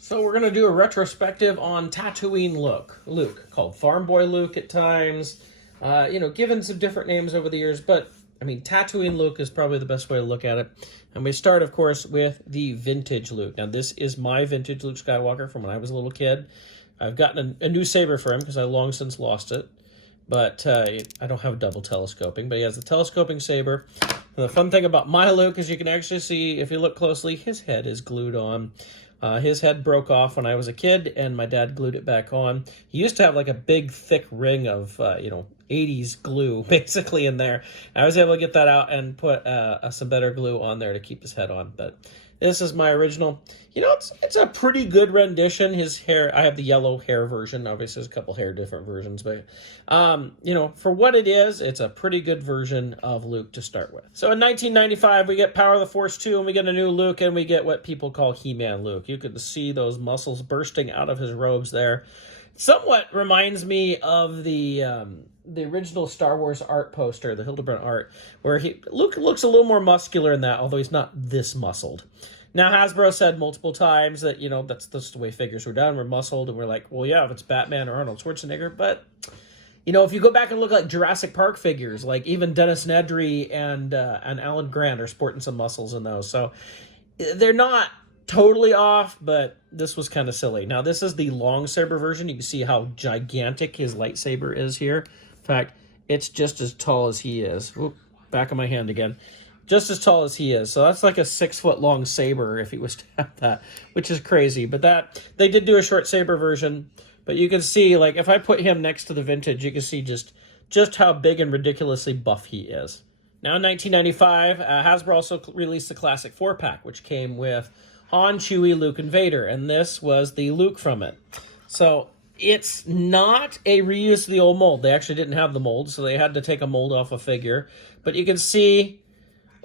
So we're going to do a retrospective on Tatooine Luke, called Farm Boy Luke at times, given some different names over the years, but, I mean, Tatooine Luke is probably the best way to look at it. And we start, of course, with the vintage Luke. Now, this is my vintage Luke Skywalker from when I was a little kid. I've gotten a new saber for him because I long since lost it, but I don't have double telescoping, but he has the telescoping saber. And the fun thing about my Luke is you can actually see, if you look closely, his head is glued on. His head broke off when I was a kid, and my dad glued it back on. He used to have like a big, thick ring of, 80s glue, basically, in there. I was able to get that out and put some better glue on there to keep his head on. But this is my original. It's a pretty good rendition. His hair, I have the yellow hair version. Obviously, there's a couple different versions. But, for what it is, it's a pretty good version of Luke to start with. So in 1995, we get Power of the Force 2, and we get a new Luke, and we get what people call He-Man Luke. You could see those muscles bursting out of his robes there. Somewhat reminds me of the original Star Wars art poster, the Hildebrand art, where Luke looks a little more muscular in that, although he's not this muscled. Now, Hasbro said multiple times that, that's the way figures were done. We're muscled, and we're like, well, yeah, if it's Batman or Arnold Schwarzenegger. But, if you go back and look like Jurassic Park figures, like even Dennis Nedry and Alan Grant are sporting some muscles in those. So they're not totally off, but this was kind of silly. Now, this is the long saber version. You can see how gigantic his lightsaber is here. In fact, it's just as tall as he is. Oop, back of my hand again. Just as tall as he is. So that's like a 6-foot-long saber if he was to have that, which is crazy. But they did do a short saber version. But you can see, like, if I put him next to the vintage, you can see just how big and ridiculously buff he is. Now, in 1995, Hasbro also released the Classic 4-pack, which came with Han, Chewie, Luke, and Vader. And this was the Luke from it. So it's not a reuse of the old mold. They actually didn't have the mold, so they had to take a mold off a figure. But you can see,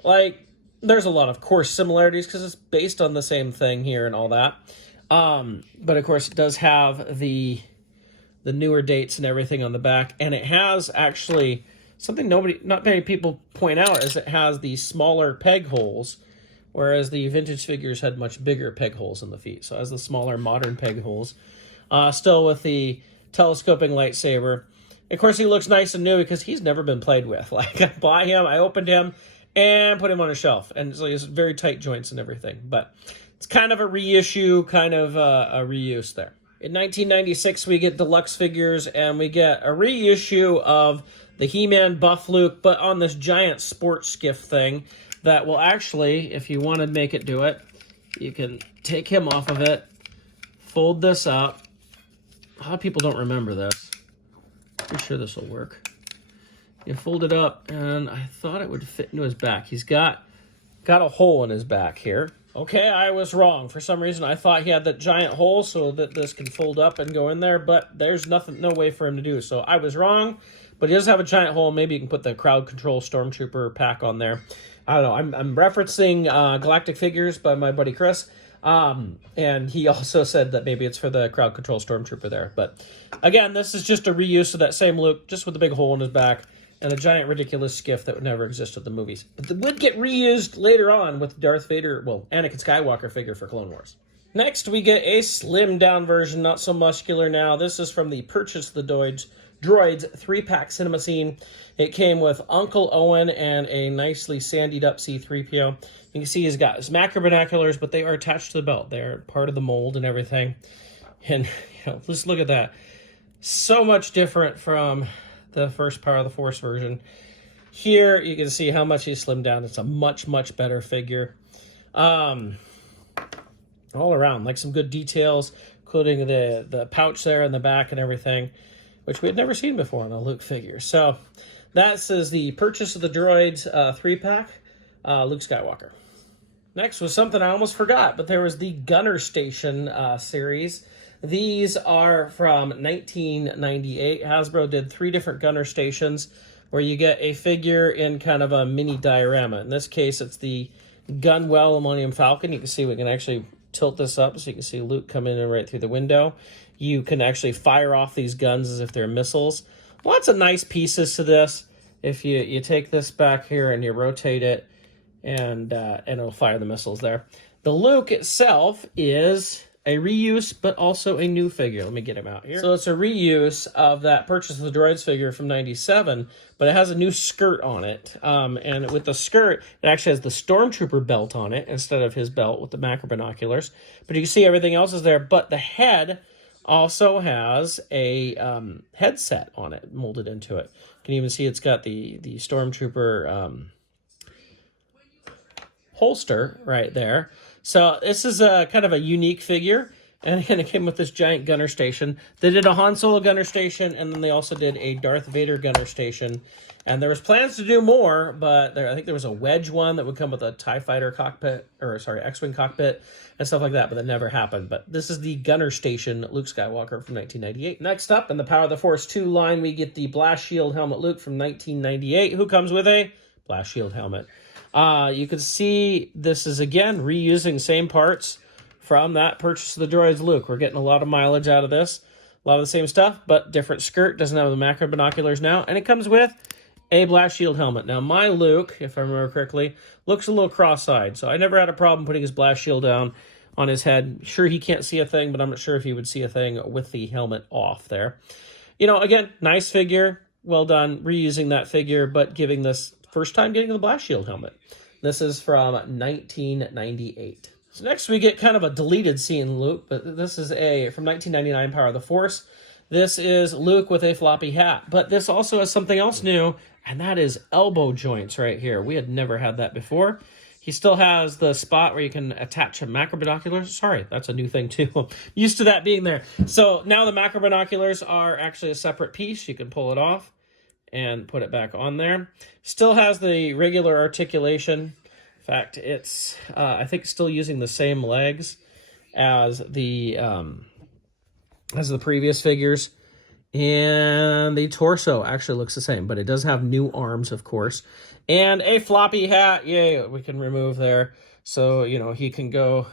like, there's a lot of course similarities because it's based on the same thing here and all that. But of course it does have the newer dates and everything on the back, and it has actually something not many people point out is it has the smaller peg holes, whereas the vintage figures had much bigger peg holes in the feet. So it has the smaller modern peg holes, still with the telescoping lightsaber. Of course, he looks nice and new because he's never been played with. Like, I bought him, I opened him, and put him on a shelf. And so he has very tight joints and everything. But it's kind of a reissue, kind of a reuse there. In 1996, we get deluxe figures, and we get a reissue of the He-Man Buff Luke, but on this giant sports skiff thing that will actually, if you want to make it do it, you can take him off of it, fold this up. A lot of people don't remember this. Pretty sure this will work. You fold it up, and I thought it would fit into his back. He's got a hole in his back here. Okay, I was wrong. For some reason, I thought he had that giant hole so that this can fold up and go in there, but there's no way for him to do. So I was wrong, but he does have a giant hole. Maybe you can put the Crowd Control Stormtrooper pack on there. I don't know. I'm referencing Galactic Figures by my buddy Chris. And he also said that maybe it's for the Crowd Control Stormtrooper there. But again, this is just a reuse of that same Luke, just with a big hole in his back and a giant ridiculous skiff that would never exist at the movies. But it would get reused later on with Darth Vader, Anakin Skywalker figure for Clone Wars. Next, we get a slimmed down version, not so muscular now. This is from the Purchase the Droids 3-pack cinema scene. It came with Uncle Owen and a nicely sandied up C-3PO. You can see he's got his macro binoculars, but they are attached to the belt. They're part of the mold and everything. And just look at that. So much different from the first Power of the Force version. Here, you can see how much he's slimmed down. It's a much, much better figure. All around, like some good details, including the pouch there in the back and everything, which we had never seen before on a Luke figure. So that says the Purchase of the Droids 3-pack, Luke Skywalker. Next was something I almost forgot, but there was the Gunner Station series. These are from 1998. Hasbro did 3 different Gunner Stations where you get a figure in kind of a mini diorama. In this case, it's the Gunwell Millennium Falcon. You can see we can actually tilt this up so you can see Luke come in and right through the window. You can actually fire off these guns as if they're missiles. Lots of nice pieces to this. If you take this back here and you rotate it, and it'll fire the missiles there. The Luke itself is a reuse, but also a new figure. Let me get him out here. So it's a reuse of that Purchase of the Droids figure from '97, but it has a new skirt on it. And with the skirt, it actually has the Stormtrooper belt on it instead of his belt with the macro binoculars. But you can see everything else is there, but the head also has a headset on it, molded into it. You can even see it's got the Stormtrooper holster right there. So this is a kind of a unique figure, and again, it came with this giant gunner station. They did a Han Solo gunner station, and then they also did a Darth Vader gunner station. And there was plans to do more, but I think there was a wedge one that would come with a TIE Fighter cockpit, or sorry, X-Wing cockpit, and stuff like that, but that never happened. But this is the gunner station Luke Skywalker from 1998. Next up, in the Power of the Force 2 line, we get the Blast Shield helmet Luke from 1998, who comes with a Blast Shield helmet. You can see this is, again, reusing same parts from that Purchase of the Droids Luke. We're getting a lot of mileage out of this. A lot of the same stuff, but different skirt. Doesn't have the macro binoculars now. And it comes with a Blast Shield helmet. Now, my Luke, if I remember correctly, looks a little cross-eyed. So I never had a problem putting his Blast Shield down on his head. Sure, he can't see a thing, but I'm not sure if he would see a thing with the helmet off there. You know, again, nice figure. Well done reusing that figure, but giving this first time getting the Blast Shield helmet. This is from 1998. So next we get kind of a deleted scene Luke, but this is from 1999 Power of the Force. This is Luke with a floppy hat, but this also has something else new, and that is elbow joints right here. We had never had that before. He still has the spot where you can attach a macro binoculars. Sorry, that's a new thing too. Used to that being there. So now the macro binoculars are actually a separate piece. You can pull it off and put it back on there. Still has the regular articulation. In fact, it's I think still using the same legs as the previous figures, and the torso actually looks the same, but it does have new arms, of course, and a floppy hat. Yay, we can remove there, so you know he can go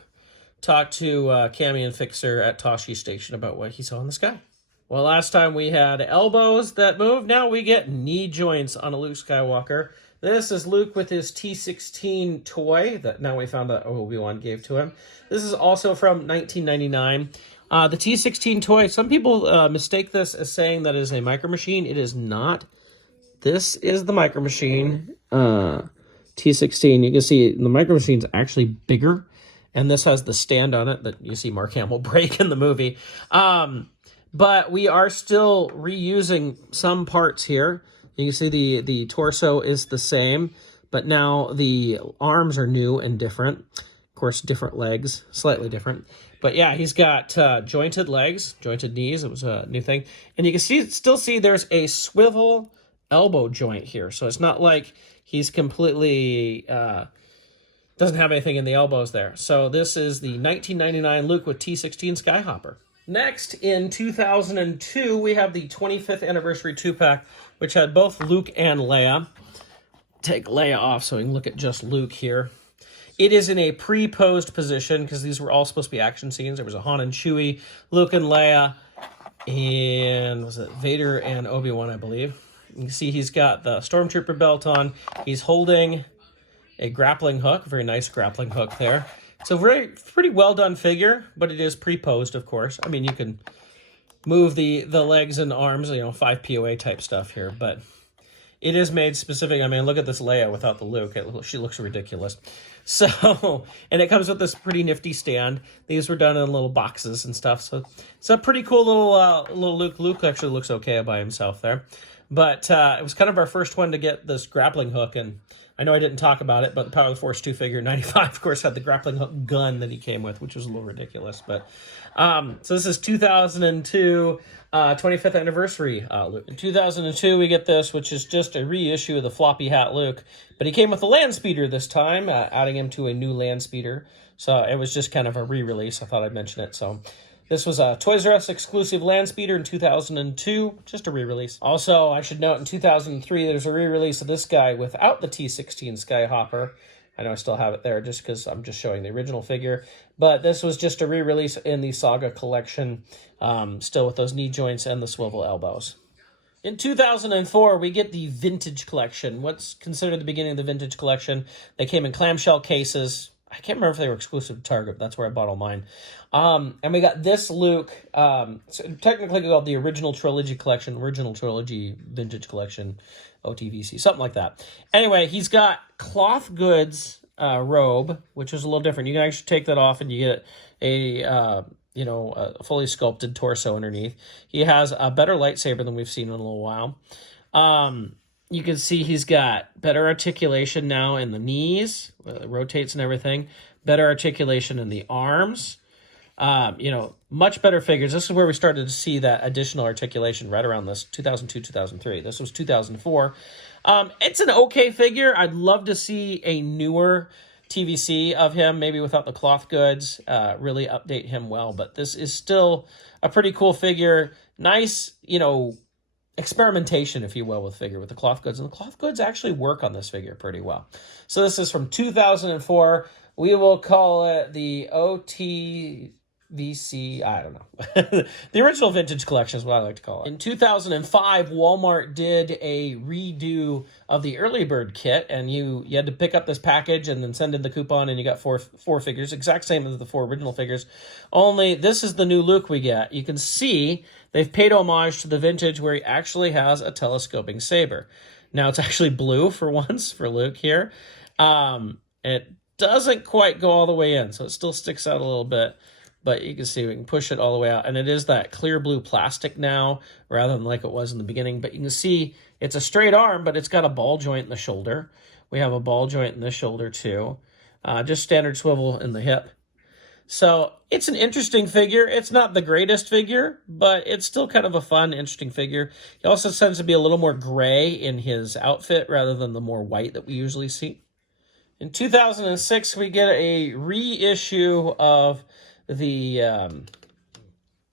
talk to Cammy and Fixer at Toshi Station about what he saw in the sky. Well, last time we had elbows that moved. Now we get knee joints on a Luke Skywalker. This is Luke with his T-16 toy that now we found out Obi-Wan gave to him. This is also from 1999. The T-16 toy, some people mistake this as saying that it is a Micro Machine. It is not. This is the Micro Machine T-16. You can see the Micro Machine's actually bigger, and this has the stand on it that you see Mark Hamill break in the movie. But we are still reusing some parts here. You can see the torso is the same, but now the arms are new and different. Of course, different legs, slightly different. But yeah, he's got jointed legs, jointed knees. It was a new thing. And you can still see there's a swivel elbow joint here. So it's not like he's completely... doesn't have anything in the elbows there. So this is the 1999 Luke with T-16 Skyhopper. Next, in 2002, we have the 25th Anniversary 2-pack, which had both Luke and Leia. Take Leia off so we can look at just Luke here. It is in a pre-posed position, because these were all supposed to be action scenes. There was a Han and Chewie, Luke and Leia, and was it Vader and Obi-Wan, I believe. You can see he's got the Stormtrooper belt on. He's holding a grappling hook, very nice grappling hook there. So pretty well done figure, but it is pre-posed, of course. I mean, you can move the legs and arms, 5 POA type stuff here, but it is made specific. I mean, look at this Leia without the Luke. She looks ridiculous. So, and it comes with this pretty nifty stand. These were done in little boxes and stuff. So it's a pretty cool little Luke. Luke actually looks okay by himself there. But it was kind of our first one to get this grappling hook, and I know I didn't talk about it, but the Power of the Force 2 figure, 95, of course, had the grappling hook gun that he came with, which was a little ridiculous. But so this is 2002, 25th anniversary Luke. In 2002, we get this, which is just a reissue of the floppy hat Luke. But he came with a Landspeeder this time, adding him to a new Landspeeder. So it was just kind of a re-release. I thought I'd mention it. So this was a Toys R Us exclusive Landspeeder in 2002, just a re-release. Also, I should note, in 2003, there's a re-release of this guy without the T-16 Skyhopper. I know I still have it there just because I'm just showing the original figure. But this was just a re-release in the Saga collection, still with those knee joints and the swivel elbows. In 2004, we get the Vintage Collection. What's considered the beginning of the Vintage Collection. They came in clamshell cases. I can't remember if they were exclusive to Target, but that's where I bought all mine. And we got this Luke, so technically called the Original Trilogy Collection, Original Trilogy Vintage Collection, OTVC, something like that. Anyway, he's got cloth goods robe, which is a little different. You can actually take that off and you get a fully sculpted torso underneath. He has a better lightsaber than we've seen in a little while. You can see he's got better articulation now in the knees, rotates and everything. Better articulation in the arms. Much better figures. This is where we started to see that additional articulation right around this 2002, 2003. This was 2004. It's an okay figure. I'd love to see a newer TVC of him, maybe without the cloth goods, really update him well. But this is still a pretty cool figure. Nice, experimentation, if you will, with the cloth goods. And the cloth goods actually work on this figure pretty well. So this is from 2004. We will call it the OTVC, I don't know. The Original Vintage Collection is what I like to call it. In 2005, Walmart did a redo of the early bird kit, and you had to pick up this package and then send in the coupon, and you got four figures, exact same as the 4 original figures. Only this is the new Luke we get. You can see they've paid homage to the vintage where he actually has a telescoping saber. Now it's actually blue for once for Luke here. It doesn't quite go all the way in, so it still sticks out a little bit. But you can see we can push it all the way out. And it is that clear blue plastic now, rather than like it was in the beginning. But you can see it's a straight arm, but it's got a ball joint in the shoulder. We have a ball joint in the shoulder too. Just standard swivel in the hip. So it's an interesting figure. It's not the greatest figure, but it's still kind of a fun, interesting figure. He also tends to be a little more gray in his outfit rather than the more white that we usually see. In 2006, we get a reissue of the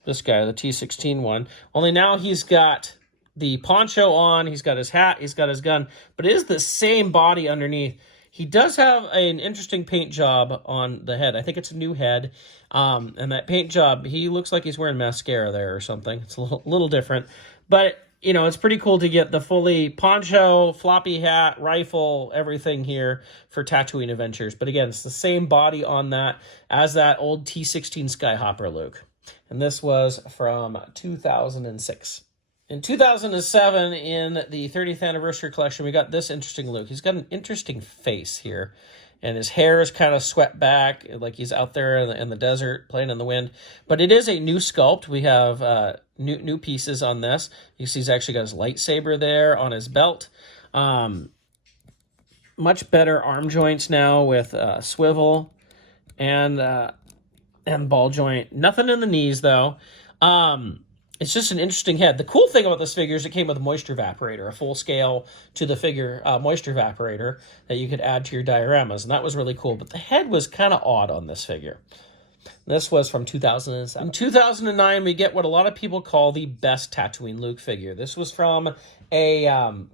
this guy, the T-16 one. Only now he's got the poncho on, he's got his hat, he's got his gun, but it is the same body underneath. He does have an interesting paint job on the head. I think it's a new head. And that paint job, he looks like he's wearing mascara there or something. It's a little different. But, it's pretty cool to get the fully poncho, floppy hat, rifle, everything here for Tatooine Adventures. But again, it's the same body on that as that old T-16 Skyhopper Luke. And this was from 2006. In 2007, in the 30th anniversary collection, we got this interesting Luke. He's got an interesting face here, and his hair is kind of swept back, like he's out there in the desert playing in the wind. But it is a new sculpt. We have new pieces on this. You see he's actually got his lightsaber there on his belt. Much better arm joints now with swivel and ball joint. Nothing in the knees, though. It's just an interesting head. The cool thing about this figure is it came with a moisture evaporator, a full scale to the figure moisture evaporator that you could add to your dioramas, and that was really cool. But the head was kind of odd on this figure. This was from 2007. In 2009, we get what a lot of people call the best Tatooine Luke figure. This was from a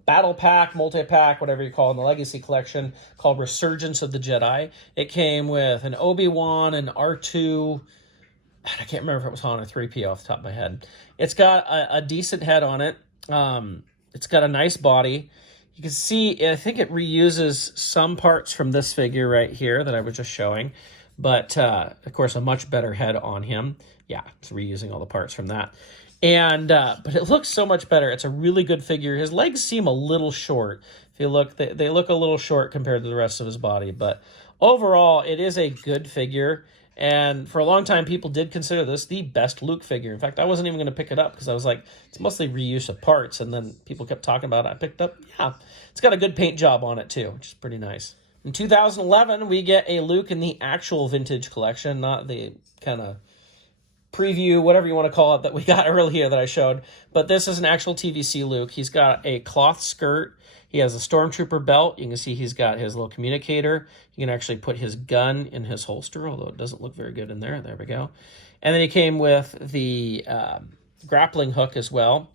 battle pack, multi-pack, whatever you call it, in the Legacy Collection called Resurgence of the Jedi. It came with an Obi-Wan, an R2... I can't remember if it was Han or 3PO off the top of my head. It's got a decent head on it. It's got a nice body. You can see, I think it reuses some parts from this figure right here that I was just showing. But, of course, a much better head on him. Yeah, it's reusing all the parts from that. And but it looks so much better. It's a really good figure. His legs seem a little short. If you look, they look a little short compared to the rest of his body. But overall, it is a good figure. And for a long time, people did consider this the best Luke figure. In fact, I wasn't even going to pick it up because I was like, it's mostly reuse of parts. And then people kept talking about it. I picked up, yeah, it's got a good paint job on it too, which is pretty nice. In 2011, we get a Luke in the actual vintage collection, not the kind of preview, whatever you want to call it, that we got earlier that I showed. But this is an actual TVC Luke. He's got a cloth skirt. He has a Stormtrooper belt. You can see he's got his little communicator. You can actually put his gun in his holster, although it doesn't look very good in there. There we go. And then he came with the grappling hook as well,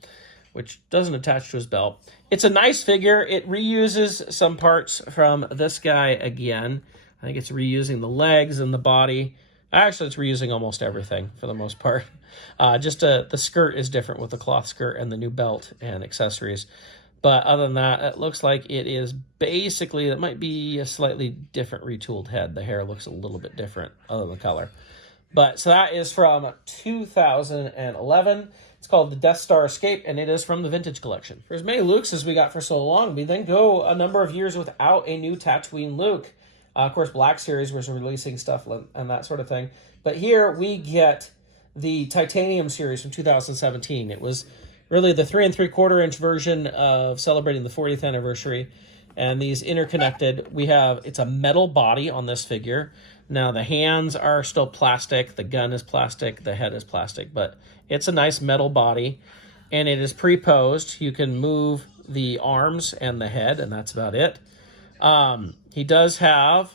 which doesn't attach to his belt. It's a nice figure. It reuses some parts from this guy again. I think it's reusing the legs and the body. Actually, it's reusing almost everything for the most part. Just the skirt is different with the cloth skirt and the new belt and accessories. But other than that, it looks like it is basically, it might be a slightly different retooled head. The hair looks a little bit different other than the color. But so that is from 2011. It's called the Death Star Escape, and it is from the Vintage Collection. For as many Lukes as we got for so long, we then go a number of years without a new Tatooine Luke. Of course, Black Series was releasing stuff and that sort of thing. But here we get the Titanium series from 2017. It was really the 3 3/4 inch version of celebrating the 40th anniversary. And these interconnected, it's a metal body on this figure. Now the hands are still plastic, the gun is plastic, the head is plastic, but it's a nice metal body, and it is pre-posed. You can move the arms and the head, and that's about it. He does have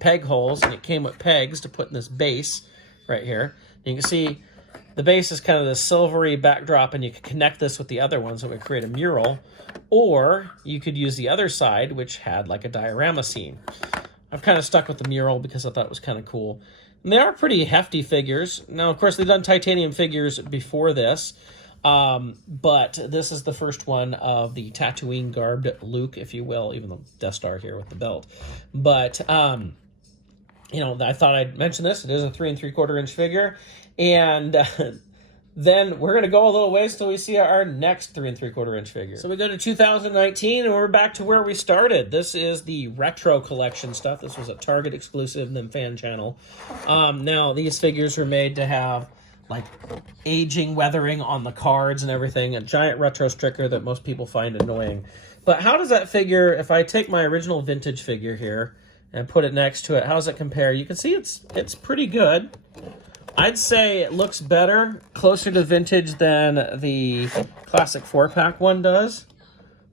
peg holes, and it came with pegs to put in this base right here. You can see the base is kind of this silvery backdrop, and you can connect this with the other ones that would create a mural, or you could use the other side, which had like a diorama scene. I've kind of stuck with the mural because I thought it was kind of cool. And they are pretty hefty figures. Now, of course, they've done titanium figures before this, but this is the first one of the Tatooine garbed Luke, if you will, even though Death Star here with the belt. But, you know, I thought I'd mention this. It is a 3 3/4 inch figure, and then we're going to go a little ways until we see our next 3 3/4 inch figure. So we go to 2019, and we're back to where we started. This is the retro collection stuff. This was a Target exclusive and then fan channel. Now, these figures are made to have like aging weathering on the cards and everything, a giant retro sticker that most people find annoying. But how does that figure, if I take my original vintage figure here and put it next to it, how does it compare? You can see it's pretty good. I'd say it looks better, closer to vintage than the classic 4-pack one does.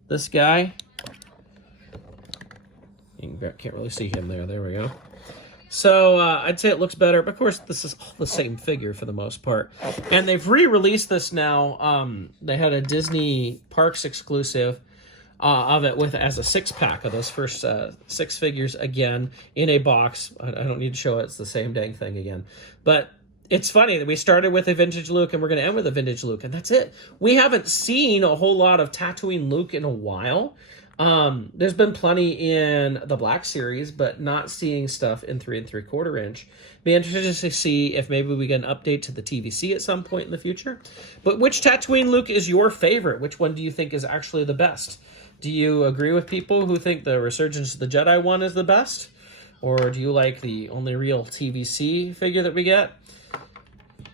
This guy. You can't really see him there. There we go. So I'd say it looks better, but of course this is all the same figure for the most part. And they've re-released this now. They had a Disney Parks exclusive of it as a 6-pack of those first 6 figures again in a box. I don't need to show it. It's the same dang thing again. But it's funny that we started with a vintage Luke and we're going to end with a vintage Luke, and that's it. We haven't seen a whole lot of Tatooine Luke in a while. There's been plenty in the Black Series, but not seeing stuff in 3 3/4 inch. Be interested to see if maybe we get an update to the TVC at some point in the future. But which Tatooine Luke is your favorite? Which one do you think is actually the best? Do you agree with people who think the Resurgence of the Jedi one is the best? Or do you like the only real TVC figure that we get?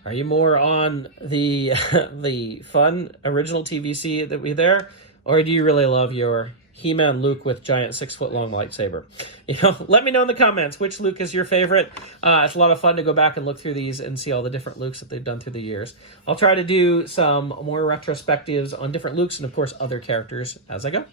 Are you more on the the fun original TVC that we there? Or do you really love your He-Man Luke with giant 6-foot-long lightsaber? You know, let me know in the comments which Luke is your favorite. It's a lot of fun to go back and look through these and see all the different Lukes that they've done through the years. I'll try to do some more retrospectives on different Lukes and, of course, other characters as I go.